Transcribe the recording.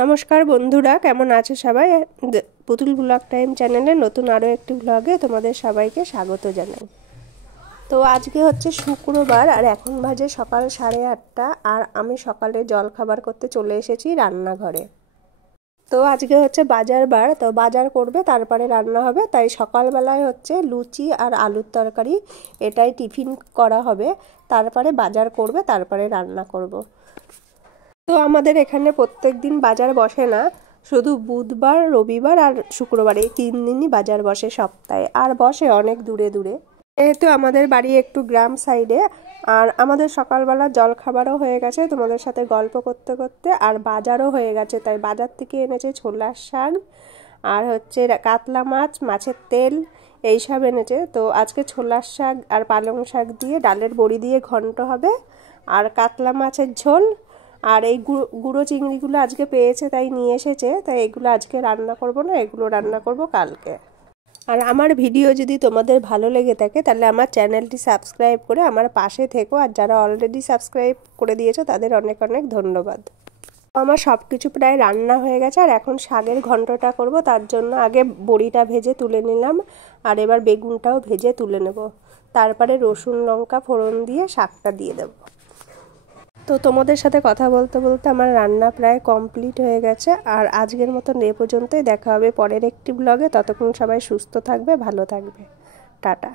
নমস্কার বন্ধুরা, কেমন আছো সবাই? পুতুল ব্লগ টাইম চ্যানেলে নতুন আরও একটি ব্লগে তোমাদের সবাইকে স্বাগত জানাই। তো আজকে হচ্ছে শুক্রবার আর এখন বাজে সকাল 8:30 আর আমি সকালে জল খাবার করতে চলে এসেছি রান্নাঘরে। তো আজকে হচ্ছে বাজার বার, তো বাজার করবে তারপরে রান্না হবে, তাই সকালবেলায় হচ্ছে লুচি আর আলুর তরকারি এটাই টিফিন করা হবে, তারপরে বাজার করবে তারপরে রান্না করব। তো আমাদের এখানে প্রত্যেক দিন বাজার বসে না, শুধু বুধবার, রবিবার আর শুক্রবার, এই 3 দিনই বাজার বসে সপ্তাহে, আর বসে অনেক দূরে দূরে। যেহেতু আমাদের বাড়ি একটু গ্রাম সাইডে, আর আমাদের সকালবেলা জল খাবারও হয়ে গেছে তোমাদের সাথে গল্প করতে করতে, আর বাজারও হয়ে গেছে, তাই বাজার থেকে এনেছে ছোলার শাক আর হচ্ছে কাতলা মাছ, মাছের তেল এইসব এনেছে। তো আজকে ছোলার শাক আর পালং শাক দিয়ে ডালের বড়ি দিয়ে ঘন্ট হবে, আর কাতলা মাছের ঝোল, আর এই গুঁড়ো চিংড়িগুলো আজকে পেয়েছে তাই নিয়ে এসেছে, তাই এগুলো আজকে রান্না করব না, এগুলো রান্না করব কালকে। আর আমার ভিডিও যদি তোমাদের ভালো লেগে থাকে তাহলে আমার চ্যানেলটি সাবস্ক্রাইব করে আমার পাশে থেকো, আর যারা অলরেডি সাবস্ক্রাইব করে দিয়েছো তাদের অনেক অনেক ধন্যবাদ। আমার সব কিছু প্রায় রান্না হয়ে গেছে, আর এখন শাকের ঘন্টটা করব, তার জন্য আগে বড়িটা ভেজে তুলে নিলাম, আর এবার বেগুনটাও ভেজে তুলে নেব, তারপরে রসুন লঙ্কা ফোড়ন দিয়ে শাকটা দিয়ে দেব। তো তোমাদের সাথে কথা বলতে বলতে আমার রান্না প্রায় কমপ্লিট হয়ে গেছে, আর আজকের মতন এ পর্যন্তই। দেখা হবে পরের একটি ব্লগে, ততক্ষণ সবাই সুস্থ থাকবে, ভালো থাকবে, টাটা।